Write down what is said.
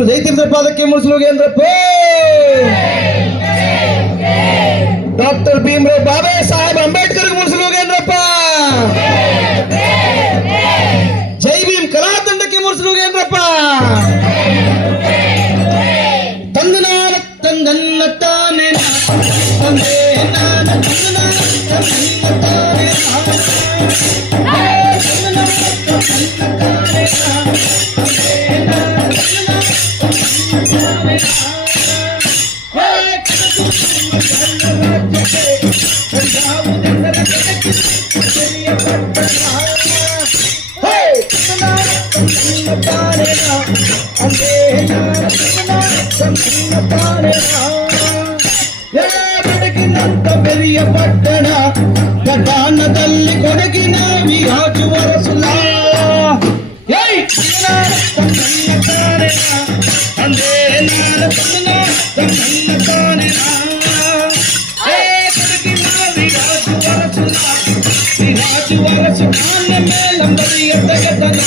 ಗುರು ಜಯತೀರ್ಥ ಪಾದಕ್ಕೆ ಮುಗಿಸ್ಲೋಗೇಂದ್ರಪ್ಪ. ಡಾಕ್ಟರ್ ಭೀಮರಾವ್ ಬಾಬಾ ಸಾಹೇಬ್ ಅಂಬೇಡ್ಕರ್ ಮುಗಿಸ್ಲೋಗೇಂದ್ರಪ್ಪ. ಜೈ ಭೀಮ್ ಕಲಾ ತಂಡಕ್ಕೆ ಮುಗಿಸ್ಲೋಗೇಂದ್ರಪ್ಪ. ತಂದನಾನ ತಂದನ್ನ ತಾನೆ ತಂದೆ ನಾನ ತಂದನಾನ ತಂದನ್ನ ತಾನೆ ಬೆಳಗಿನಂತ ಬೆರಿಯ ಪಟ್ಟಣ ಗಟಾನದಲ್ಲಿ ಕೊಡಗಿನ ವಿರಾಜುವ ರಸುಲ. ಅಂದೇ ನಾನ ತನ್ನ ತಾನೆ ಕೊಡಗಿನ ವಿರಾಜುವ ರಸುಲ. ವಿರಾಜುವ ರಸುಲ ಮೇಲಂಬರಿಯ ತೆಗೆದನ